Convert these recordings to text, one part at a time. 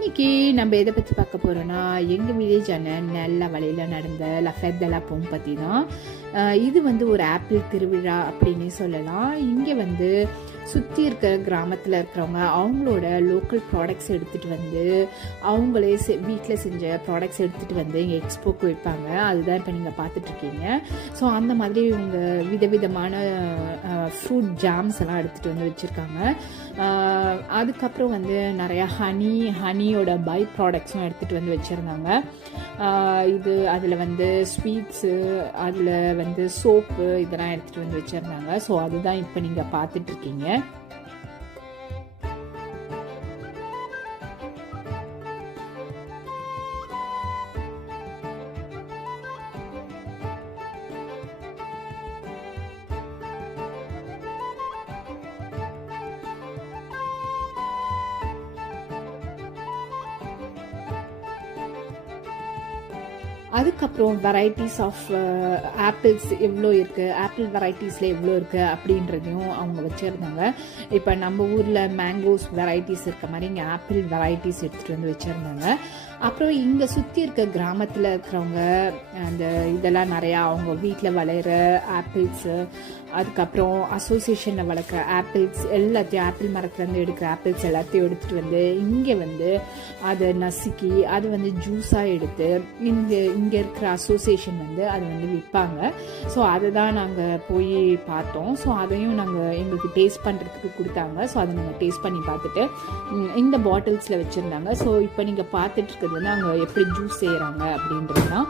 இன்னைக்கு நம்ம எதை பற்றி பார்க்க போகிறோன்னா எங்கள் வில்லேஜான நல்ல வழியில் நடந்த லஃபெத்தலா பொம் பற்றி தான். இது வந்து ஒரு ஆப்பிள் திருவிழா அப்படின்னு சொல்லலாம். இங்கே வந்து சுற்றி இருக்க கிராமத்தில் இருக்கிறவங்க அவங்களோட லோக்கல் ப்ராடக்ட்ஸ் எடுத்துகிட்டு வந்து அவங்களே வீட்டில் செஞ்ச ப்ராடக்ட்ஸ் எடுத்துகிட்டு வந்து இங்கே எக்ஸ்போக்கு வைப்பாங்க. அதுதான் இப்போ நீங்கள் பார்த்துட்ருக்கீங்க. ஸோ அந்த மாதிரி இவங்க விதவிதமான ஃப்ரூட் ஜாம்ஸ் எல்லாம் எடுத்துகிட்டு வந்து வச்சுருக்காங்க. அதுக்கப்புறம் வந்து நிறையா ஹனியோட பை ப்ராடக்ட்ஸும் எடுத்துகிட்டு வந்து வச்சுருந்தாங்க. இது அதில் வந்து ஸ்வீட்ஸு, அதில் வந்து சோப்பு இதெல்லாம் எடுத்துகிட்டு வந்து வச்சுருந்தாங்க. ஸோ அதுதான் இப்போ நீங்கள் பார்த்துட்ருக்கீங்க. அதுக்கப்புறம் வெரைட்டிஸ் ஆஃப் ஆப்பிள்ஸ் எவ்வளோ இருக்குது, ஆப்பிள் வெரைட்டிஸில் எவ்வளோ இருக்குது அப்படின்றதையும் அவங்க வச்சுருந்தாங்க. இப்போ நம்ம ஊரில் மேங்கோஸ் வெரைட்டிஸ் இருக்க மாதிரி இங்கே ஆப்பிள் வெரைட்டிஸ் எடுத்துகிட்டு வந்து வச்சுருந்தாங்க. அப்புறம் இங்கே சுற்றி இருக்க கிராமத்தில் இருக்கிறவங்க அந்த இதெல்லாம் நிறையா அவங்க வீட்டில் வளர்கிற ஆப்பிள்ஸு, அதுக்கப்புறம் அசோசியேஷனில் வளர்க்குற ஆப்பிள்ஸ் எல்லாத்தையும், ஆப்பிள் மரத்துலேருந்து எடுக்கிற ஆப்பிள்ஸ் எல்லாத்தையும் எடுத்துகிட்டு வந்து இங்கே வந்து அதை நசுக்கி அது வந்து ஜூஸாக எடுத்து இங்கே இருக்கிற அசோசியேஷன் வந்து அதை வந்து விற்பாங்க. ஸோ அதை தான் நாங்கள் போய் பார்த்தோம். ஸோ அதையும் எங்களுக்கு டேஸ்ட் பண்ணுறதுக்கு கொடுத்தாங்க. ஸோ அதை நாங்கள் டேஸ்ட் பண்ணி பார்த்துட்டு இந்த பாட்டில்ஸில் வச்சுருந்தாங்க. ஸோ இப்போ நீங்கள் பார்த்துட்டு இருக்கிறது வந்து அவங்க எப்படி ஜூஸ் செய்கிறாங்க அப்படின்றது தான்.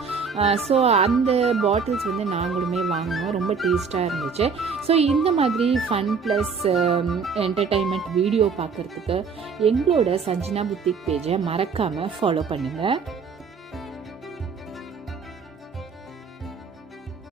ஸோ அந்த பாட்டில்ஸ் வந்து நாங்களுமே வாங்கினோம். ரொம்ப டேஸ்ட்டாக இருந்துச்சு. ஸோ இந்த மாதிரி ஃபன் ப்ளஸ் என்டர்டைன்மெண்ட் வீடியோ பார்க்குறதுக்கு எங்களோட சஞ்சனா புத்திக் பேஜை மறக்காமல் ஃபாலோ பண்ணுங்கள்.